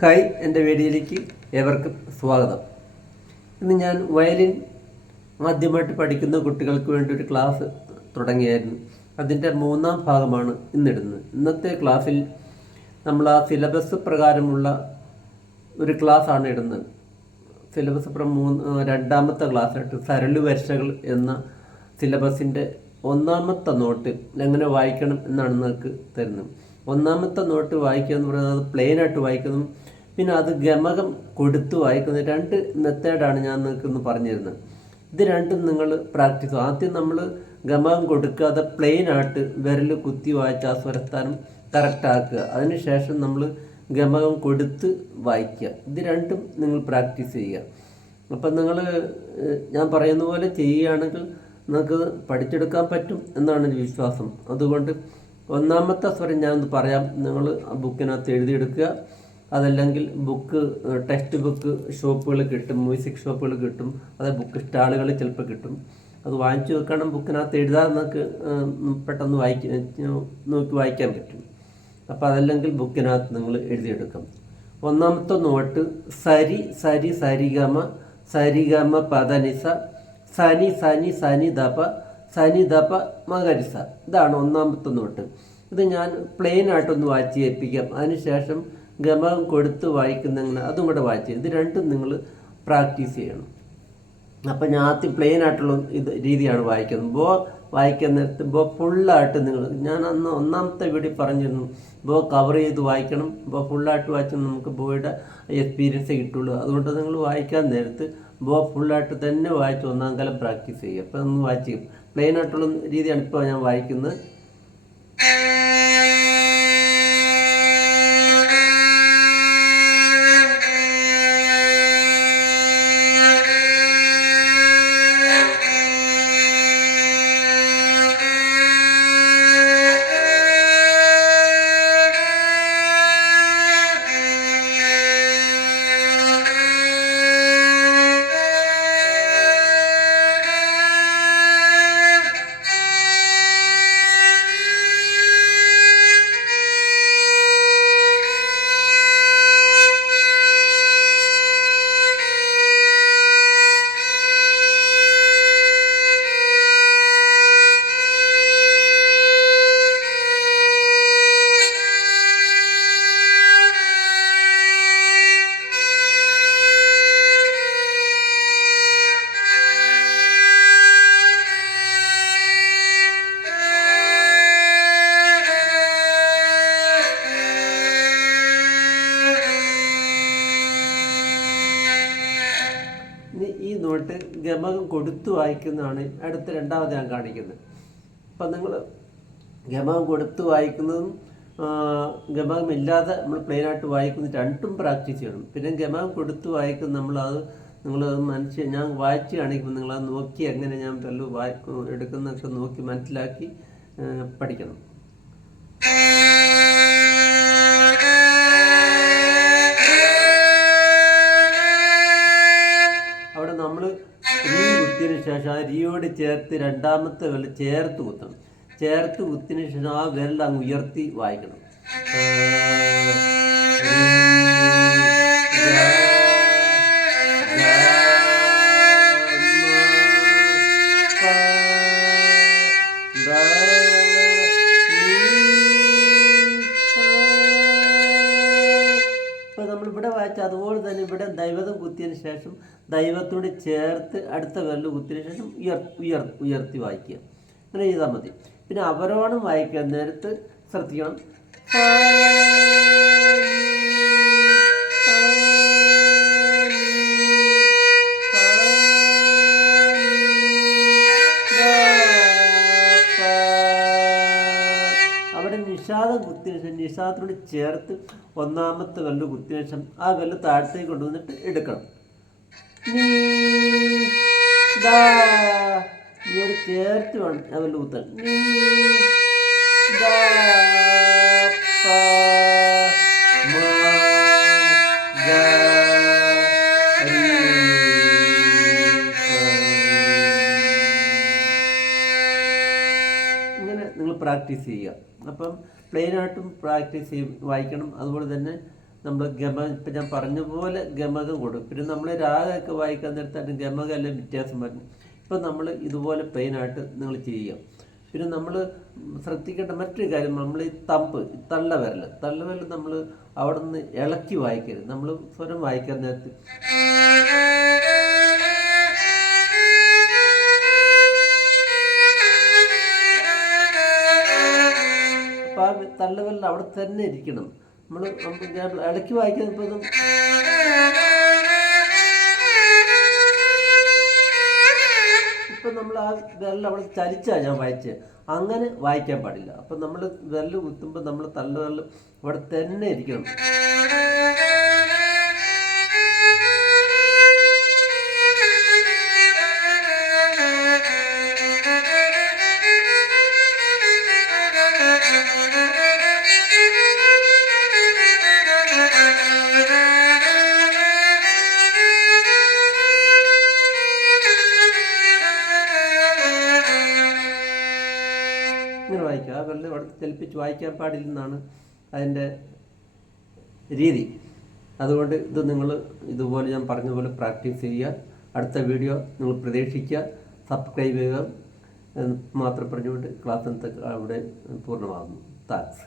Hi, എൻ്റെ വീഡിയോയിലേക്ക് ഏവർക്കും സ്വാഗതം. ഇന്ന് ഞാൻ വയലിൻ ആദ്യമായിട്ട് പഠിക്കുന്ന കുട്ടികൾക്ക് വേണ്ടി ഒരു ക്ലാസ് തുടങ്ങിയായിരുന്നു. അതിൻ്റെ 3ാം ഭാഗമാണ് ഇന്നിടുന്നത്. ഇന്നത്തെ ക്ലാസ്സിൽ നമ്മൾ ആ സിലബസ് പ്രകാരമുള്ള ഒരു ക്ലാസ്സാണ് ഇടുന്നത്. സിലബസ് 2ാമത്തെ ക്ലാസ്സായിട്ട് സരളി വരിശകൾ എന്ന സിലബസിൻ്റെ 1ാമത്തെ നോട്ട് എങ്ങനെ വായിക്കണം എന്നാണ് നിങ്ങൾക്ക് തരുന്നത്. 1ാമത്തെ നോട്ട് വായിക്കുക എന്ന് പറയുന്നത് അത് പ്ലെയിനായിട്ട് വായിക്കുന്നതും പിന്നെ അത് ഗമകം കൊടുത്ത് വായിക്കുന്ന 2 മെത്തേഡാണ് ഞാൻ നിങ്ങൾക്കിന്ന് പറഞ്ഞു തരുന്നത്. ഇത് രണ്ടും നിങ്ങൾ പ്രാക്ടീസ് ചെയ്യുക. ആദ്യം നമ്മൾ ഗമകം കൊടുക്കാതെ പ്ലെയിനായിട്ട് വിരൽ കുത്തി വായിച്ച് ആ സ്വരസ്ഥാനം കറക്റ്റ് ആക്കുക. അതിനുശേഷം നമ്മൾ ഗമകം കൊടുത്ത് വായിക്കുക. ഇത് രണ്ടും നിങ്ങൾ പ്രാക്ടീസ് ചെയ്യുക. അപ്പം നിങ്ങൾ ഞാൻ പറയുന്ന പോലെ ചെയ്യുകയാണെങ്കിൽ നിങ്ങൾക്ക് പഠിച്ചെടുക്കാൻ പറ്റും എന്നാണ് എൻ്റെ വിശ്വാസം. അതുകൊണ്ട് 1ാമത്തെ സ്വരം ഞാനൊന്ന് പറയാം, നിങ്ങൾ ആ ബുക്കിനകത്ത് എഴുതിയെടുക്കുക. അതല്ലെങ്കിൽ ടെക്സ്റ്റ് ബുക്ക് ഷോപ്പുകൾ കിട്ടും, മ്യൂസിക് ഷോപ്പുകൾ കിട്ടും, അതേ ബുക്ക് സ്റ്റാളുകൾ ചിലപ്പോൾ കിട്ടും. അത് വാങ്ങിച്ചു വെക്കണം. ബുക്കിനകത്ത് എഴുതാൻ നിങ്ങൾക്ക് പെട്ടെന്ന് നോക്കി വായിക്കാൻ പറ്റും. അപ്പോൾ അതല്ലെങ്കിൽ ബുക്കിനകത്ത് നിങ്ങൾ എഴുതിയെടുക്കാം. 1ാമത്തെ നോട്ട് സരി സരി സരിഗമ സരിഗമ പദനിസ സനി സനി സനി ദപ സനി ദപ മകരിസ. ഇതാണ് 1ാമത്തെ നോട്ട്. ഇത് ഞാൻ പ്ലെയിൻ ആയിട്ടൊന്ന് വായിച്ച് കേൾപ്പിക്കാം. അതിനുശേഷം ഗമകം കൊടുത്ത് വായിക്കുന്ന അതും കൂടെ വായിച്ച് ഇത് രണ്ടും നിങ്ങൾ പ്രാക്ടീസ് ചെയ്യണം. അപ്പം ഞാൻ ആദ്യം പ്ലെയിൻ ആയിട്ടുള്ള രീതിയാണ് വായിക്കുന്നത്. വായിക്കാൻ നേരത്ത് ഫുള്ളായിട്ട് ഞാൻ അന്ന് 1ാമത്തെ വീഡിയോ പറഞ്ഞിരുന്നു, കവർ ചെയ്ത് വായിക്കണം. ഫുള്ളായിട്ട് വായിച്ചാൽ നമുക്ക് ബോയുടെ എക്സ്പീരിയൻസ് കിട്ടുള്ളൂ. അതുകൊണ്ട് നിങ്ങൾ വായിക്കാൻ നേരത്ത് ഫുള്ളായിട്ട് തന്നെ വായിച്ച് 1ാം കാലം പ്രാക്ടീസ് ചെയ്യുക. അപ്പം ഒന്ന് വായിച്ച് പ്ലെയിൻ ആയിട്ടുള്ള രീതിയാണ് ഇപ്പോൾ ഞാൻ വായിക്കുന്നത്. ഈ നോട്ട് ഗമകം കൊടുത്തു വായിക്കുന്നതാണ് അടുത്ത 2ാമത് ഞാൻ കാണിക്കുന്നത്. അപ്പം നിങ്ങൾ ഗമകം കൊടുത്ത് വായിക്കുന്നതും ഗമകമില്ലാതെ നമ്മൾ പ്ലെയിനായിട്ട് വായിക്കുന്നത് രണ്ടും പ്രാക്ടീസ് ചെയ്യണം. പിന്നെ ഗമകം കൊടുത്ത് വായിക്കുന്ന നിങ്ങൾ ഞാൻ വായിച്ച് കാണിക്കുമ്പോൾ നിങ്ങളത് നോക്കി എങ്ങനെ ഞാൻ എടുക്കുന്നതൊക്കെ നോക്കി മനസ്സിലാക്കി പഠിക്കണം. അവിടെ നമ്മൾ രീ കുത്തിയതിന് ശേഷം ആ രീയോട് ചേർത്ത് 2ാമത്തെ വിരൽ ചേർത്ത് കുത്തണം. ചേർത്ത് കുത്തിയതിന് ശേഷം ആ വിരൽ അങ്ങ് ഉയർത്തി വായിക്കണം. ഇപ്പോൾ നമ്മളിവിടെ വായിച്ച അതുപോലെ തന്നെ ഇവിടെ ദൈവതം കുത്തിയതിന് ശേഷം ദൈവത്തോട് ചേർത്ത് അടുത്ത വിരൽ കുത്തിയതിന് ശേഷം ഉയർത്തി വായിക്കുക. അങ്ങനെ ചെയ്താൽ മതി. പിന്നെ അവരോണം വായിക്കാൻ നേരത്ത് ശ്രദ്ധിക്കണം. അവിടെ നിഷാദം കുത്തിയതിന് ശേഷം നിഷാദത്തോട് ചേർത്ത് 1ാമത്തെ വിരൽ കുത്തിയതിന് ശേഷം ആ വിരൽ താഴത്തേക്ക് കൊണ്ടുവന്നിട്ട് എടുക്കണം. ഇങ്ങോട്ട് ചേർത്ത് വേണം ആ വിരൽ കുത്താൻ. ഇങ്ങനെ നിങ്ങൾ പ്രാക്ടീസ് ചെയ്യുക. അപ്പം പ്ലെയിനായിട്ടും പ്രാക്ടീസ് വായിക്കണം. അതുപോലെ തന്നെ നമ്മൾ ഇപ്പം ഞാൻ പറഞ്ഞ പോലെ ഗമകം കൊടുക്കും. പിന്നെ നമ്മൾ രാഗമൊക്കെ വായിക്കാൻ നേരത്തായിട്ട് ഗമകം എല്ലാം വ്യത്യാസം വരും. ഇപ്പം നമ്മൾ ഇതുപോലെ പ്ലെയിനായിട്ട് നിങ്ങൾ ചെയ്യുക. പിന്നെ നമ്മൾ ശ്രദ്ധിക്കേണ്ട മറ്റൊരു കാര്യം, നമ്മൾ ഈ തള്ളവിരൽ നമ്മൾ അവിടെ നിന്ന് ഇളക്കി വായിക്കരുത്. നമ്മൾ സ്വരം വായിക്കാൻ നേരത്ത് അപ്പം ആ തള്ളവിരൽ അവിടെ തന്നെ ഇരിക്കണം. ഞാൻ ഇളക്കി വായിക്കുന്നപ്പോൾ ഇപ്പം നമ്മൾ ആ വിരൽ അവിടെ ചലിച്ചാണ് ഞാൻ വായിച്ചത്, അങ്ങനെ വായിക്കാൻ പാടില്ല. അപ്പം നമ്മൾ വിരൽ കുത്തുമ്പോൾ നമ്മൾ തള്ളവിരൽ അവിടെ തന്നെ ഇരിക്കണം. ഇങ്ങനെ വായിക്കുക. ആ വെള്ളം അവിടെ ചലിപ്പിച്ച് വായിക്കാൻ പാടില്ലെന്നാണ് അതിൻ്റെ രീതി. അതുകൊണ്ട് ഇത് നിങ്ങൾ ഇതുപോലെ ഞാൻ പറഞ്ഞ പോലെ പ്രാക്ടീസ് ചെയ്യുക. അടുത്ത വീഡിയോ നിങ്ങൾ പ്രതീക്ഷിക്കുക, സബ്സ്ക്രൈബ് ചെയ്യുക മാത്രം പറഞ്ഞുകൊണ്ട് ക്ലാസ് അവിടെ പൂർണ്ണമാകുന്നു. താങ്ക്സ്.